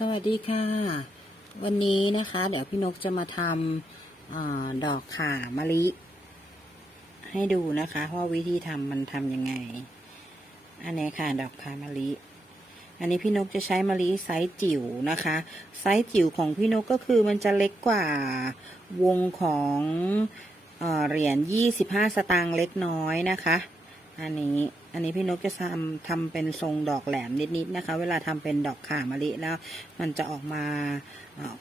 สวัสดีค่ะ วันนี้นะคะ เดี๋ยวพี่นกจะมาทำอดอกข่ามะลิ ให้ดูนะคะว่าวิธีทำมันทำยังไง อันนี้ค่ะ ดอกข่ามะลิ อันนี้พี่นกจะใช้มะลิไซส์จิ๋วนะคะ ไซส์จิ๋วของพี่นกก็คือมันจะเล็กกว่าวงของเอ่อเหรียญ25สตางค์เล็กน้อยนะคะ อันนี้ อันนี้พี่นกจะทำทำเป็นทรงดอกแหลมนิดๆนะคะ เวลาทำเป็นดอกข่ามะลิแล้ว มันจะออกมา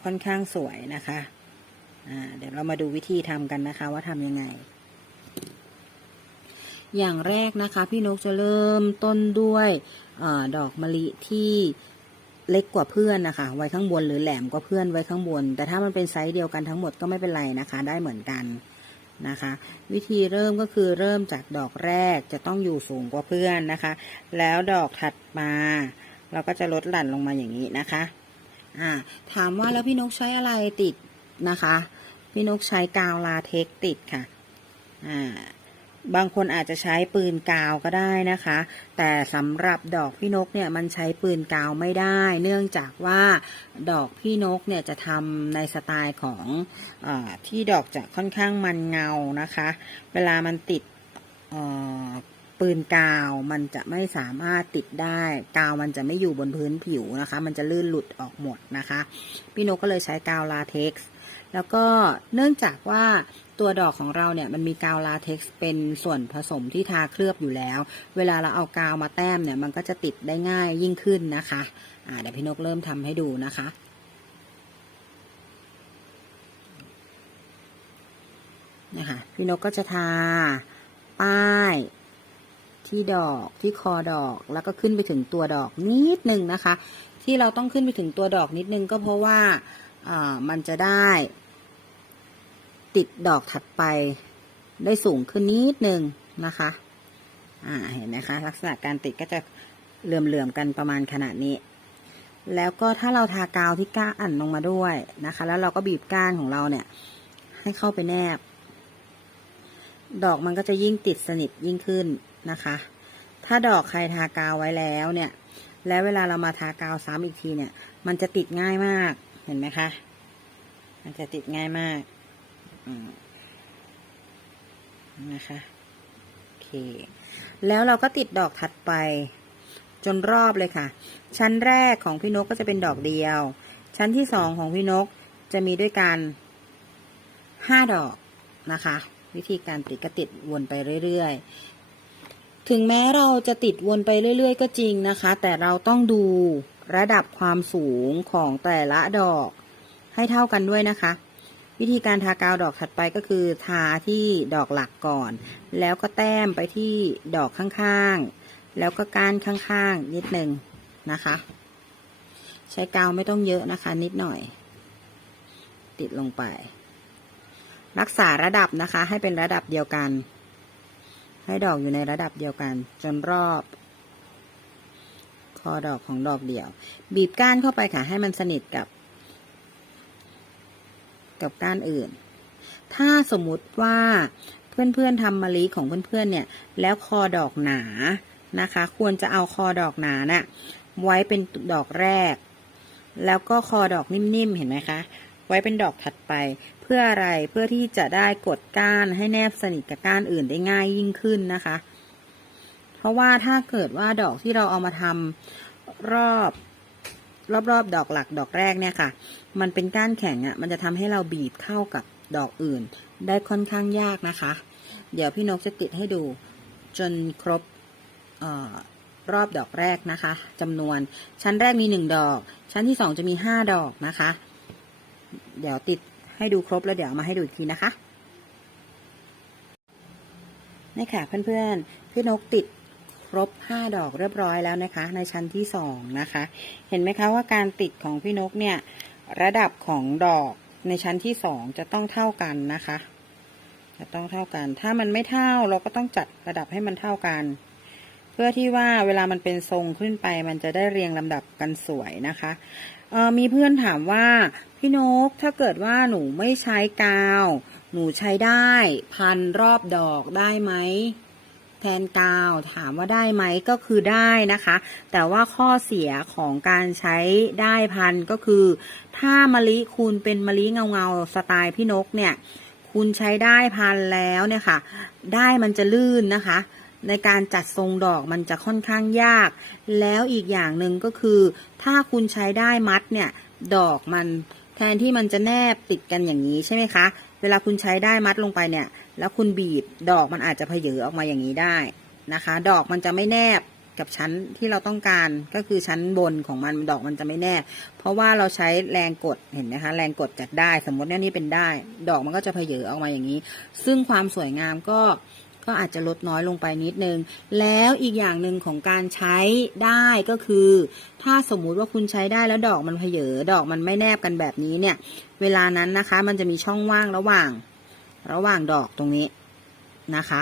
ค่อนข้างสวยนะคะเดี๋ยวเรามาดูวิธีทำกันนะคะว่าทำยังไง อย่างแรกนะคะ พี่นกจะเริ่มต้นด้วยอดอกมะลิที่เล็กกว่าเพื่อนนะคะ ไว้ข้างบนหรือแหลมกว่าเพื่อนไว้ข้างบน แต่ถ้ามันเป็นไซส์เดียวกันทั้งหมดก็ไม่เป็นไรนะคะ ได้เหมือนกัน นะคะ วิธีเริ่มก็คือเริ่มจากดอกแรกจะต้องอยู่สูงกว่าเพื่อนนะคะ แล้วดอกถัดมา เราก็จะลดหลั่นลงมาอย่างนี้นะคะอ่าถามว่าแล้วพี่นกใช้อะไรติดนะคะ พี่นกใช้กาวลาเทคติดค่ะอ่า บางคนอาจจะใช้ปืนกาวก็ได้นะคะ แต่สำหรับดอกพี่นกเนี่ยมันใช้ปืนกาวไม่ได้ เนื่องจากว่าดอกพี่นกเนี่ยจะทำในสไตล์ของอที่ดอกจะค่อนข้างมันเงานะคะ เวลามันติดปืนกาวมันจะไม่สามารถติดได้ กาวมันจะไม่อยู่บนพื้นผิวนะคะ มันจะลื่นหลุดออกหมดนะคะ พี่นกก็เลยใช้กาวลาเท็กซ์แล้วก็เนื่องจากว่า ตัวดอกของเราเนี่ยมันมีกาวลาเท็กซ์เป็นส่วนผสมที่ทาเคลือบอยู่แล้ว เวลาเราเอากาวมาแต้มเนี่ยมันก็จะติดได้ง่ายยิ่งขึ้นนะคะอ่าเดี๋ยวพี่นกเริ่มทำให้ดูนะคะนะคะพี่นกก็จะทา ป้าย ที่ดอกที่คอดอกแล้วก็ขึ้นไปถึงตัวดอกนิดนึงนะคะ ที่เราต้องขึ้นไปถึงตัวดอกนิดนึงก็เพราะว่าอ่ามันจะได้ ติดดอกถัดไปได้สูงขึ้นนิดนึงนะคะ อ่า เห็นไหมคะ ลักษณะการติดก็จะเหลื่อมๆกันประมาณขนาดนี้ แล้วก็ถ้าเราทากาวที่ก้านลงมาด้วยนะคะ แล้วเราก็บีบก้านของเราเนี่ย ให้เข้าไปแนบ ดอกมันก็จะยิ่งติดสนิทยิ่งขึ้นนะคะ ถ้าดอกใครทากาวไว้แล้วเนี่ย แล้วเวลาเรามาทากาวซ้ำอีกทีเนี่ย มันจะติดง่ายมาก เห็นไหมคะ มันจะติดง่ายมาก นะคะโอเค แล้วเราก็ติดดอกถัดไป จนรอบเลยค่ะ ชั้นแรกของพี่นกก็จะเป็นดอกเดียว ชั้นที่สองของพี่นกจะมีด้วยกันห้าดอกนะคะ วิธีการติดก็ติดวนไปเรื่อยๆ ถึงแม้เราจะติดวนไปเรื่อย ๆ ก็จริงนะคะ แต่เราต้องดูระดับความสูงของแต่ละดอกให้เท่ากันด้วยนะคะ วิธีการทากาวดอกถัดไปก็คือ ทาที่ดอกหลักก่อน แล้วก็แต้มไปที่ดอกข้างๆ แล้วก็ก้านข้างๆ นิดหนึ่งนะคะ ใช้กาวไม่ต้องเยอะนะคะ นิดหน่อย ติดลงไป รักษาระดับนะคะ ให้เป็นระดับเดียวกัน ให้ดอกอยู่ในระดับเดียวกัน จนรอบคอดอกของดอกเดียว บีบก้านเข้าไปค่ะ ให้มันสนิทกับ กับก้านอื่น ถ้าสมมุติว่าเพื่อนๆทำมะลิของเพื่อนๆเนี่ย แล้วคอดอกหนานะคะ ควรจะเอาคอดอกหนาน่ะไว้เป็นดอกแรก แล้วก็คอดอกนิ่มๆเห็นไหมคะ ไว้เป็นดอกถัดไป เพื่ออะไรเพื่อที่จะได้กดก้านให้แนบสนิทกับก้านอื่นได้ง่ายยิ่งขึ้นนะคะ เพราะว่าถ้าเกิดว่าดอกที่เราเอามาทำรอบ รอบๆ ดอกหลักดอกแรกเนี่ยค่ะ มันเป็นก้านแข็งอะ่ะ มันจะทำให้เราบีบเข้ากับดอกอื่น ได้ค่อนข้างยากนะคะ เดี๋ยวพี่นกจะติดให้ดูจนครบออรอบดอกแรกนะคะจำนวนชั้นแรกมีหนึ่งดอก ชั้นที่สองจะมีห้าดอกนะคะ เดี๋ยวติดให้ดูครบแล้วเดี๋ยวมาให้ดูอีกทีนะคะนี่ค่ะเพื่อนๆพี่นกติด รบห้าดอกเรียบร้อยแล้วนะคะ ในชั้นที่สองนะคะ เห็นไหมคะว่าการติดของพี่นกเนี่ย ระดับของดอกในชั้นที่สองจะต้องเท่ากันนะคะ จะต้องเท่ากัน ถ้ามันไม่เท่าเราก็ต้องจัดระดับให้มันเท่ากัน เพื่อที่ว่าเวลามันเป็นทรงขึ้นไป มันจะได้เรียงลำดับกันสวยนะคะมีเพื่อนถามว่าพี่นกถ้าเกิดว่าหนูไม่ใช้กาว หนูใช้ได้ พันรอบดอกได้ไหม ทนกาว ถามว่าได้ไหมก็คือได้นะคะ แต่ว่าข้อเสียของการใช้ได้พันก็คือ ถ้ามะลิคุณเป็นมะลิเงาเงาๆสไตล์พี่นกเนี่ย คุณใช้ได้พันแล้วเนี่ยค่ะ ได้มันจะลื่นนะคะ ในการจัดทรงดอกมันจะค่อนข้างยาก แล้วอีกอย่างหนึ่งก็คือ ถ้าคุณใช้ได้มัดเนี่ย ดอกมันแทนที่มันจะแนบติดกันอย่างนี้ใช่ไหมคะ วลาคุณใช้ได้มัดลงไปเนี่ย แล้วคุณบีบดอกมันอาจจะเพเยอออกมาอย่างนี้ได้นะคะ ดอกมันจะไม่แนบกับชั้นที่เราต้องการก็คือชั้นบนของมันดอกมันจะไม่แนบ เพราะว่าเราใช้แรงกดเห็นไหมคะ แรงกดจากได้ สมมติเนี่ยนี่เป็นได้ ดอกมันก็จะเพเยอออกมาอย่างนี้ ซึ่งความสวยงามก็ ก็อาจจะลดน้อยลงไปนิดนึง แล้วอีกอย่างหนึ่งของการใช้ได้ก็คือ ถ้าสมมุติว่าคุณใช้ได้แล้วดอกมันเพเยอดอกมันไม่แนบกันแบบนี้เนี่ย เวลานั้นนะคะ มันจะมีช่องว่างระหว่าง ระหว่างดอกตรงนี้นะคะ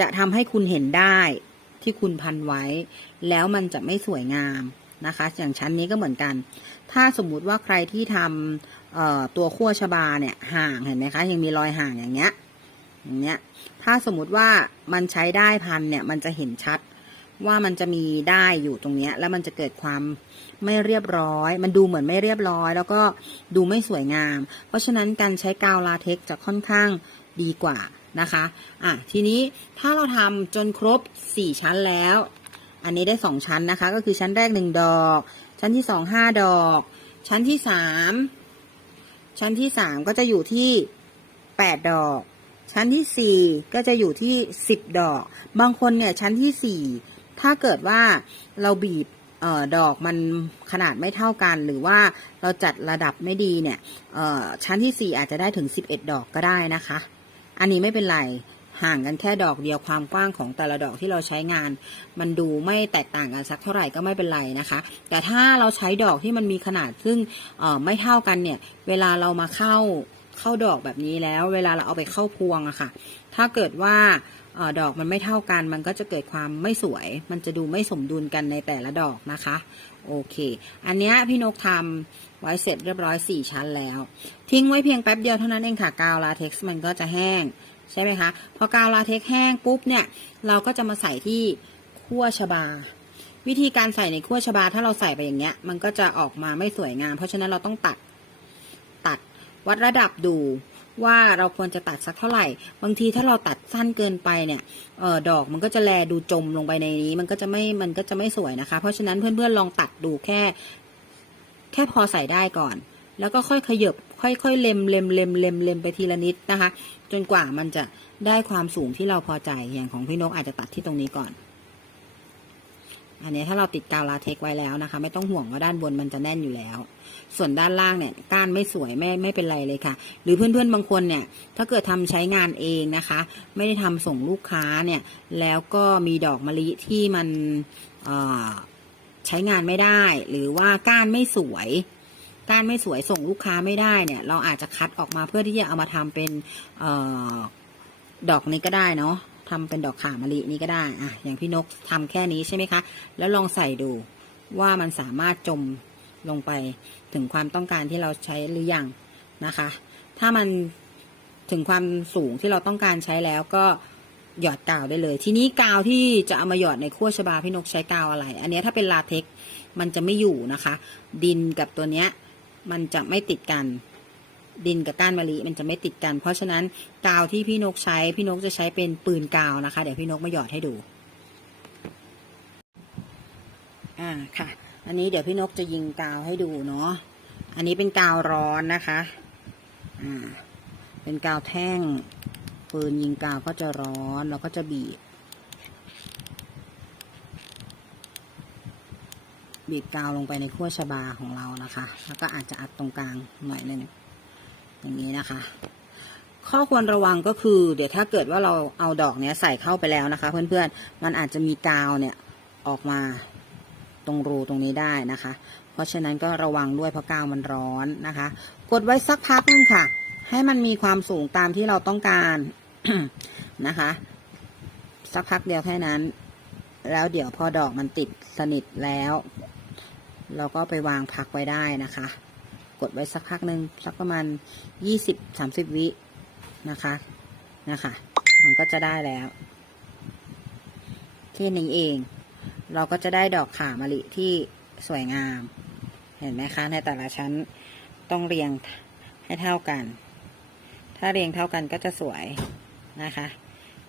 จะทำให้คุณเห็นได้ที่คุณพันไว้ แล้วมันจะไม่สวยงามนะคะ อย่างชั้นนี้ก็เหมือนกัน ถ้าสมมุติว่าใครที่ทำตัวขั้วชบาเนี่ยห่างเห็นไหมคะ ยังมีรอยห่างอย่างเงี้ย อย่างเงี้ย ถ้าสมมติว่ามันใช้ได้พันเนี่ยมันจะเห็นชัดว่ามันจะมีได้อยู่ตรงเนี้ย แล้วมันจะเกิดความไม่เรียบร้อย มันดูเหมือนไม่เรียบร้อย แล้วก็ดูไม่สวยงาม เพราะฉะนั้นการใช้กาวลาเท็กจะค่อนข้างดีกว่านะคะ อะ ทีนี้ถ้าเราทำจนครบ 4 ชั้นแล้ว อันนี้ได้ 2 ชั้นนะคะ ก็คือชั้นแรก 1 ดอก ชั้นที่ 2 5 ดอก ชั้นที่ 3 ชั้นที่ 3 ก็จะอยู่ที่ 8 ดอก ชั้นที่4ก็จะอยู่ที่10ดอก บางคนเนี่ยชั้นที่4ถ้าเกิดว่าเราบีบออดอกมันขนาดไม่เท่ากัน หรือว่าเราจัดระดับไม่ดีเนี่ยออชั้นที่ 4 อาจจะได้ถึง 11 ดอกก็ได้นะคะ อันนี้ไม่เป็นไรห่างกันแค่ดอกเดียวความกว้างของแต่ละดอกที่เราใช้งาน มันดูไม่แตกต่างกันสักเท่าไหร่ก็ไม่เป็นไรนะคะ แต่ถ้าเราใช้ดอกที่มันมีขนาดซึ่งออไม่เท่ากันเนี่ย เวลาเรามาเข้า เข้าดอกแบบนี้แล้ว เวลาเราเอาไปเข้าพวงอะค่ะ ถ้าเกิดว่าออดอกมันไม่เท่ากัน มันก็จะเกิดความไม่สวย มันจะดูไม่สมดุลกันในแต่ละดอกนะคะ โอเค อันนี้พี่นกทำไว้เสร็จเรียบร้อย 4 ชั้นแล้ว ทิ้งไว้เพียงแป๊บเดียวเท่านั้นเองค่ะ กาวลาเท็กซ์มันก็จะแห้ง ใช่ไหมคะ พอกาวลาเท็กซ์แห้งปุ๊บเนี่ย เราก็จะมาใส่ที่ขั้วชบา วิธีการใส่ในขั้วชบา ถ้าเราใส่ไปอย่างเงี้ย มันก็จะออกมาไม่สวยงาม เพราะฉะนั้นเราต้องตัด ตัด วัดระดับดูว่าเราควรจะตัดสักเท่าไหร่ บางทีถ้าเราตัดสั้นเกินไปเนี่ยเออดอกมันก็จะแลดูจมลงไปในนี้ มันก็จะไม่มันก็จะไม่สวยนะคะ เพราะฉะนั้นเพื่อนๆลองตัดดูแค่ แค่พอใส่ได้ก่อน แล้วก็ค่อยขยบค่อยๆเล็มเล็มเล็มเล็มเล็มไปทีละนิดนะคะ จนกว่ามันจะได้ความสูงที่เราพอใจอย่างของพี่นกอาจจะตัดที่ตรงนี้ก่อน อันนี้ถ้าเราติดกาวลาเทคไว้แล้วนะคะ ไม่ต้องห่วงว่าด้านบนมันจะแน่นอยู่แล้ว ส่วนด้านล่างเนี่ยก้านไม่สวยไม่ไม่เป็นไรเลยค่ะ หรือเพื่อนๆบางคนเนี่ย ถ้าเกิดทำใช้งานเองนะคะ ไม่ได้ทำส่งลูกค้าเนี่ย แล้วก็มีดอกมะลิที่มันใช้งานไม่ได้ หรือว่าก้านไม่สวยก้านไม่สวยส่งลูกค้าไม่ได้เนี่ย เราอาจจะคัดออกมาเพื่อที่จะเอามาทำเป็นออดอกนี้ก็ได้เนาะ ทำเป็นดอกข่ามะลินี้ก็ได้อะอย่างพี่นกทำแค่นี้ใช่ไหมคะ แล้วลองใส่ดูว่ามันสามารถจมลงไปถึงความต้องการที่เราใช้หรือยังนะคะ ถ้ามันถึงความสูงที่เราต้องการใช้แล้วก็หยอดกาวได้เลย ทีนี้กาวที่จะเอามาหยอดในขั้วชบาพี่นกใช้กาวอะไร อันนี้ถ้าเป็นลาเท็กมันจะไม่อยู่นะคะ ดินกับตัวเนี้ยมันจะไม่ติดกัน ดินกับก้านมะลิมันจะไม่ติดกัน เพราะฉะนั้นกาวที่พี่นกใช้พี่นกจะใช้เป็นปืนกาวนะคะ เดี๋ยวพี่นกมาหยอดให้ดู อ่าค่ะ อันนี้เดี๋ยวพี่นกจะยิงกาวให้ดูเนาะอันนี้เป็นกาวร้อนนะคะอ่าเป็นกาวแท่ง ปืนยิงกาวก็จะร้อนแล้วก็จะบีบบีบกาวลงไปในขั้วชบาของเรานะคะ แล้วก็อาจจะอัดตรงกลางหน่อยหนึ่ง อย่างนี้นะคะ ข้อควรระวังก็คือ เดี๋ยวถ้าเกิดว่าเราเอาดอกเนี้ยใส่เข้าไปแล้วนะคะ เพื่อนๆ มันอาจจะมีกาวเนี่ยออกมาตรงรูตรงนี้ได้นะคะ เพราะฉะนั้นก็ระวังด้วยเพราะกาวมันร้อนนะคะ กดไว้สักพักนึงค่ะ ให้มันมีความสูงตามที่เราต้องการนะคะ สักพักเดียวแค่นั้น แล้วเดี๋ยวพอดอกมันติดสนิทแล้ว เราก็ไปวางพักไว้ได้นะคะ กดไว้สักพักหนึ่งสักประมาณยี่สิบสามสิบวินะคะนะคะ มันก็จะได้แล้วแค่นี้เอง เราก็จะได้ดอกขามะลิที่สวยงาม เห็นไหมคะ ในแต่ละชั้นต้องเรียงให้เท่ากัน ถ้าเรียงเท่ากันก็จะสวยนะคะ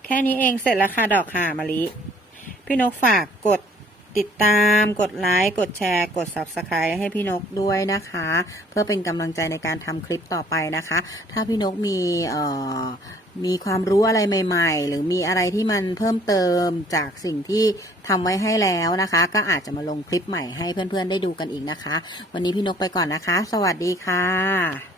แค่นี้เองเสร็จแล้วค่ะดอกขามะลิ พี่นกฝากกด ติดตาม กดไลค์ กดแชร์ กด Subscribe ให้พี่นกด้วยนะคะ เพื่อเป็นกำลังใจในการทำคลิปต่อไปนะคะ ถ้าพี่นกมีเอ่อมีความรู้อะไรใหม่ ๆ หรือมีอะไรที่มันเพิ่มเติมจากสิ่งที่ทำไว้ให้แล้วนะคะ ก็อาจจะมาลงคลิปใหม่ให้เพื่อนๆได้ดูกันอีกนะคะ วันนี้พี่นกไปก่อนนะคะ สวัสดีค่ะ